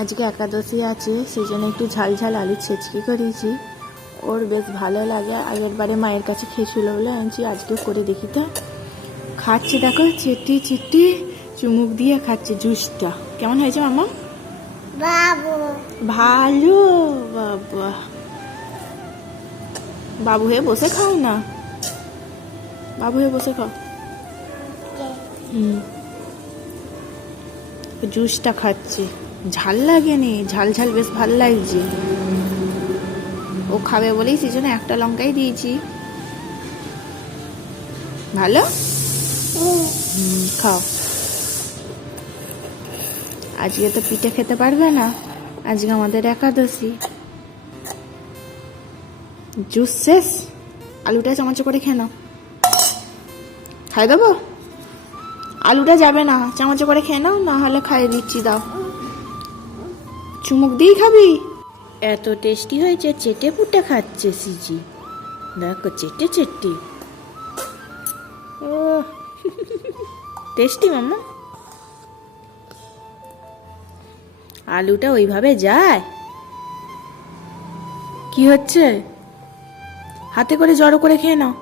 আজকে একাদশী আছে, সেই জন্য একটু ঝাল ঝাল আলু ছেঁচকি করেছি। ওর বেশ ভালো লাগে, আগের বারে মায়ের কাছে খেয়েছিল বলে আনছি, আজকে করে দেখি। তো খাচ্ছে, দেখো চেটি চেটি চুমুক দিয়ে খাচ্ছে জুসটা। কেমন হয়েছে মামা? ভালো। বাবা, বাবু হয়ে বসে খাও না, বাবু হয়ে বসে খাও। জুসটা খাচ্ছে, ঝাল লাগেনি, ঝাল ঝাল বেশ ভাল লাগছে। ও খাবে বলেই সেই জন্য একটা লঙ্কাই দিয়েছি। ভালো, খাও। আজকে তো পিঠে খেতে পারবে না, আজকে আমাদের একাদশী। জুস শেষ, আলুটা চামচ করে খেয়ে নাও। খাই দেবো? আলুটা যাবে না, চামচ করে খেয়ে নাও, না হলে খাইয়ে দিচ্ছি, দাও। চুমুক দিয়েই খাবি? এত টেস্টি হয়েছে, চেটে পুটে খাচ্ছে সিজি, দেখো চেটে চেটে। ও টেস্টি মামা। আলুটা ওইভাবে যায়? কি হচ্ছে? হাতে করে জড়ো করে খেয়ে নাও।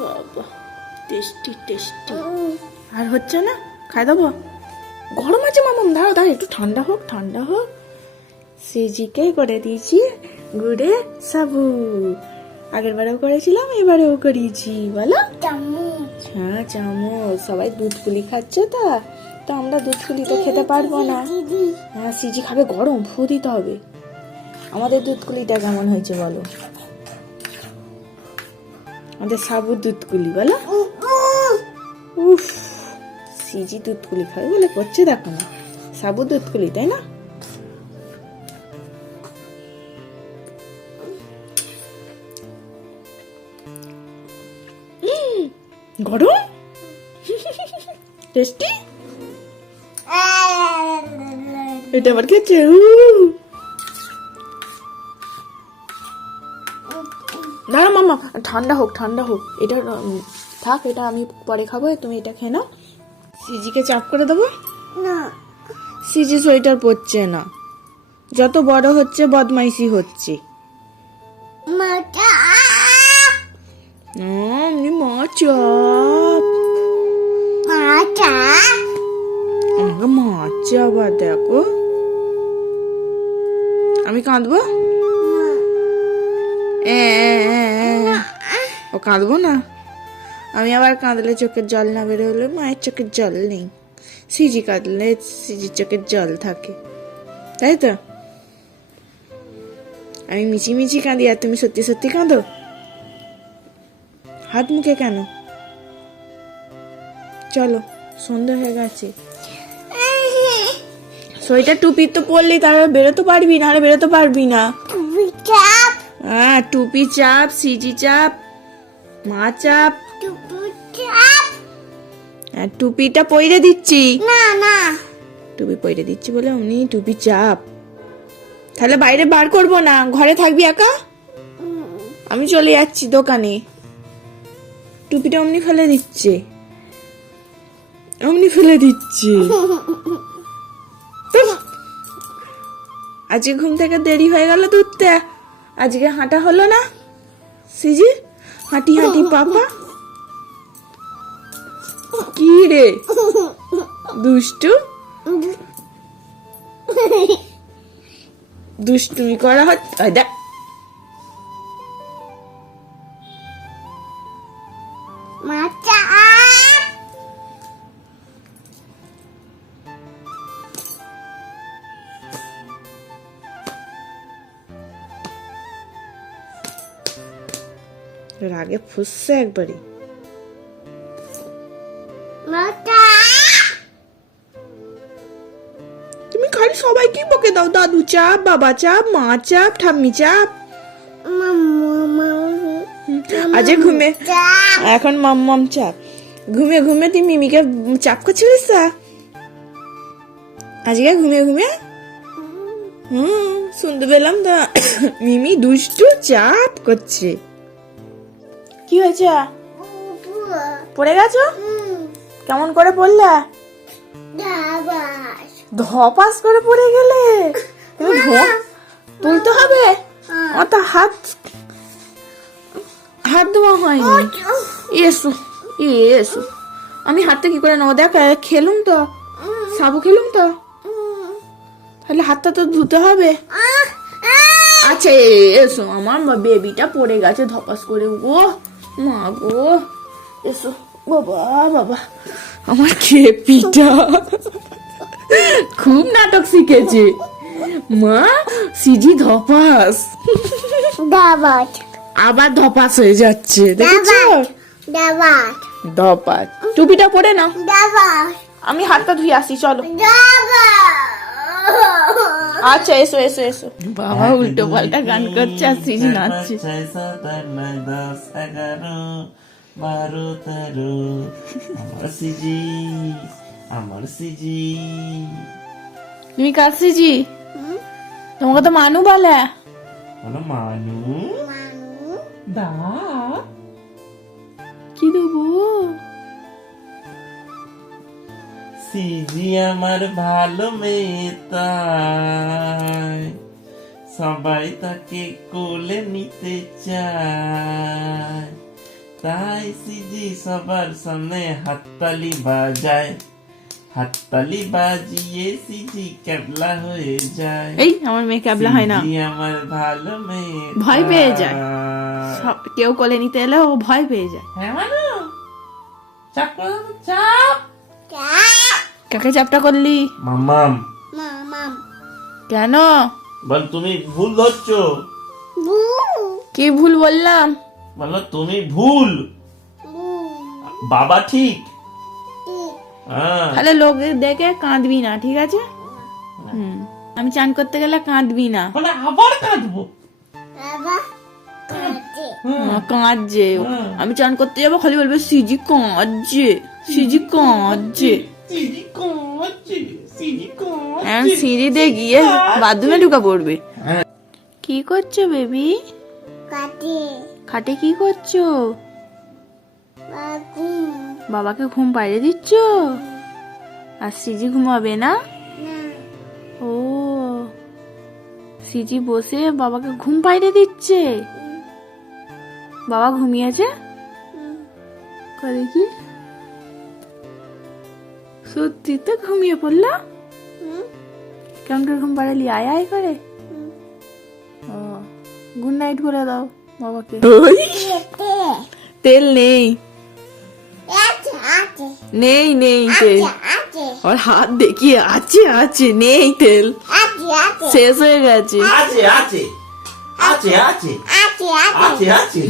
বাবা, টেস্টি টেস্টি। আর হচ্ছে না, খাই দেবো? গরম আছে মামা, দাঁড়াও দাঁড়াও, একটু ঠান্ডা হোক, ঠান্ডা হোক। সিজিকেই করে দিয়েছি গুড়ে সাবু, আগের বারেও করেছিলাম, এবারেও করিয়েছি। বলো হ্যাঁ, চামচ। সবাই দুধ পুলি খাচ্ছে, তো আমরা দুধ পুলি তো খেতে পারবো না। হ্যাঁ, সিজি খাবে, গরম ফু দিতে হবে। আমাদের দুধ কুলিটা কেমন হয়েছে বলো? আমাদের সাবুর দুধ কুলি, বলো। উফ, সিজি দুধ কুলি খাবে বলে করছে, দেখো না, সাবুর দুধ কুলি, তাই না? গরম, টেস্টি। এটা আবার খেয়েছে। না মামা, ঠান্ডা হোক, ঠান্ডা হোক, এটা থাক, এটা আমি পরে খাবো, তুমি এটা খেয়ে নাও। সিজিকে চাপ করে দেবো না, সিজি সোয়েটার পরছে না, যত বড় হচ্ছে বদমাইশি হচ্ছে। মাছ আবার দেখো, আমি কাঁদবো? ও কাঁদবো না, আমি আবার কাঁদলে চোখের জল না বেরোলে মায়ের চোখের জল নেই, সিজি কাঁদলে সিজির চোখের জল থাকে, তাই তো? আমি মিচি মিচি কাঁদি আর তুমি সত্যি সত্যি কাঁদো? হাত মুখে কেন? চলো, সন্ধ্যা হয়ে গেছে। সোয়েটার টুপি তো পরলি, তাহলে বেরোতে পারবি না, আরে বেরোতে পারবি না। হ্যাঁ, টুপি চাপ, সিজি চাপ, মা চাপ। টুপিটা পইরে দিচ্ছি, না টুপি পইরে দিচ্ছি বলে উনি টুপি চাপ। তাহলে বাইরে বার করবো না, ঘরে থাকবি একা, আমি চলে যাচ্ছি দোকানে। টুপিটা অমনি ফেলে দিচ্ছে, অমনি ফেলে দিচ্ছে। আজকে ঘুম থেকে দেরি হয়ে গেল তো উঠতে, আজকে হাঁটা হলো না সিজি, হাঁটি হাঁটি পাপা। কি রে দুষ্টু, দুষ্টুমি করা হচ্ছে, দেখ রাগে ফুসছে একবারই। তুমি খালি সবাইকে বকে দাও, দাদু চাপ, বাবা চাপ, মা চাপ, ঠাম্মি চাপ। আজকে ঘুমে, এখন মাম্মাম চাপ, ঘুমে ঘুমে তুই মিমিকে চাপ করছিলিস? আজকে ঘুমে ঘুমে শুনতে পেলাম তো মিমি দুষ্টু চাপ করছে। কি হয়েছে, পড়ে গেছো? কেমন করে পড়লে? ধপাস করে পড়ে গেলে। তুলতে হবে। আমার তো হাত ধোয়া হয়নি। এসো এসো, আমি হাতটা কি করে নেবো? দেখ খেলুম তো, সাবু খেলুম তো, তাহলে হাতটা তো ধুতে হবে। আচ্ছা এসো, আমার বেবিটা পড়ে গেছে ধপাস করে। গো মা গো, এসো। বাবা বাবা, আমার খেপিটা খুব নাটক শিখেছে। মা সিজি ধপাস, আবার ধপাস হয়ে যাচ্ছে, দেখেছো? ধপাস। টুপিটা পরে নাও, আমি হাতটা ধুয়ে আসি, চলো। আচ্ছা এসো এসো এসো। বাবা উল্টো পাল্টা গান করছে আর সিজি নাচছে। 6, 7, 8, 9, 10, 11, 12, 13, আমার সিজি। তুমি কার সিজি? তোমাকে তো মানু বলে। বলো মানু। দা কি দেবো? সিজি আমার ভালো মেয়ে, তাই সবাই তাকে কোলে নিতে চায়, তাই সিজি সবার সামনে হাততালি বাজায়, হাততালি বাজিয়ে সিজি ক্যাবলা হয়ে যায়। এই আমার মেয়ে ক্যাবলা হয় না, সিজি আমার ভালো মেয়ে, ভয় পেয়ে যায়। তাই। কেউ কোলে নিতে এলে ও ভয় পেয়ে যায়। হ্যাঁ মানু, চাপ করো, চাপ। কাকে চাপটা করলি? মামাম। কেন? বল তুমি ভুল ধরছো। কি ভুল বললাম? বলো তুমি ভুল, বাবা ঠিক। হ্যাঁ। তাহলে লোক দেখে কাঁদবি না, ঠিক আছে? আমি চান করতে গেলে কাঁদবি না। বলে আবার কাঁদবো। কাঁদছে, আমি চান করতে যাবো, খালি বলবে সিজি কাঁদছে, সিজি কাঁদছে। সিজি কাঁদছে, সিজি কাঁদছে। এখন সিঁড়িতে গিয়ে বাথরুমে ঢুকা পড়বে। কি করছো বেবি? খাটে কি করছো? বাবাকে ঘুম পাড়িয়ে দিচ্ছ? আর সিজি ঘুমাবে না? ও, সিজি বসে বাবাকে ঘুম পাড়িয়ে দিচ্ছে। বাবা ঘুমিয়েছে? করে কি সত্যি তো ঘুমিয়ে পড়লা? কেমন করে ঘুম পাড়ালি? আয় আয় করে। ও, গুড নাইট বলে দাও বাবাকে। তেল নেই, নেই নেই তেল। আর হাত দেখিয়ে আছে আছে, নেই তেল, শেষ হয়ে গেছে। আছে আছে আছে আছে আছে আছে আছে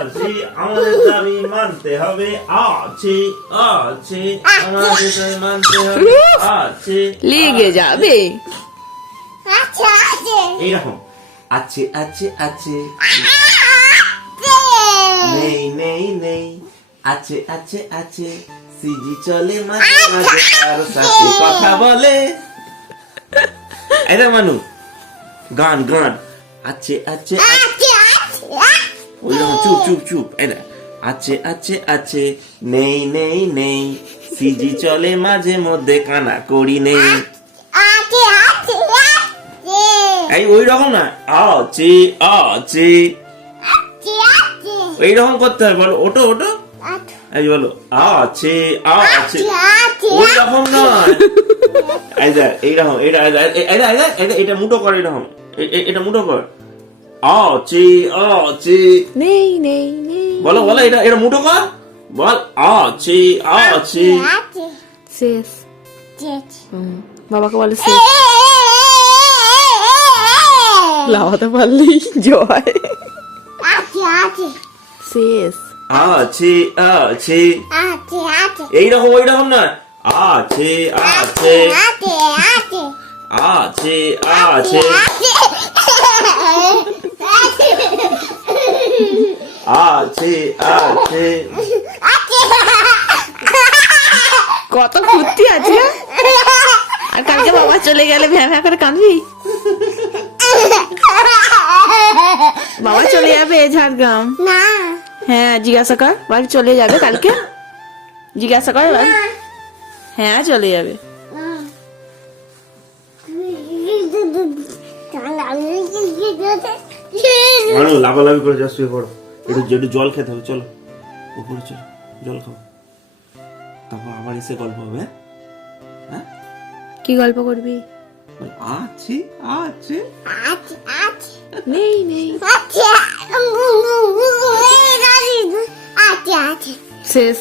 আছে, আমাদের দাবি মানতে হবে। আছে আছে, আমাদের দাবি মানতে হবে। আছে লেগে যাবে। এইরকম আছে আছে আছে, নেই নেই নেই, আছে আছে আছে, সিজি চলে মাঝে মাঝে কারো সাথে কথা বলে। এটা মানু গান গান আছে আছে ওই চুপ চুপ চুপ। এটা আছে আছে আছে, নেই নেই নেই, সিজি চলে মাঝে মধ্যে কানা করি নেই। এই ওই রকম না, আছে আছে, এইরকম করতে হবে। বলো ওটো ওটো, এই বলো আছে আছে, ওই রকম নয়। এই দেখ এইরকম, এটা মুটো কর, এরকম এটা মুটো কর। আছে আছে, নেই নেই নেই। বলো বলো, এটা মুটো কর, বল আছে আছে। শেষ। বাবাকে বলে শেষ। লাভাতে পারলেই জয়। শেষ। আছে আছে, এইরকম ওই রকম না, আছে আছে আছে আছে আছে আছে। কত ফুর্তি আছে। আর কালকে বাবা চলে গেলে ভ্যাঁ ভ্যাঁ করে কাঁদবি। বাবা চলে যাবে ঝাড়গ্রাম। হ্যাঁ জিজ্ঞাসা কর বাড়ি চলে যাবে কালকে, জিজ্ঞাসা কর এবার। হ্যাঁ চলে যাবে। আরো লাফালাফি করে যা শুয়ে পড়ো, একটু জল খেতে হবে, চলো উপরে চলো জল খাও, তারপর আবার এসে গল্প হবে। হ্যাঁ কি গল্প করবি? আছে আছে নেই নেই শেষ।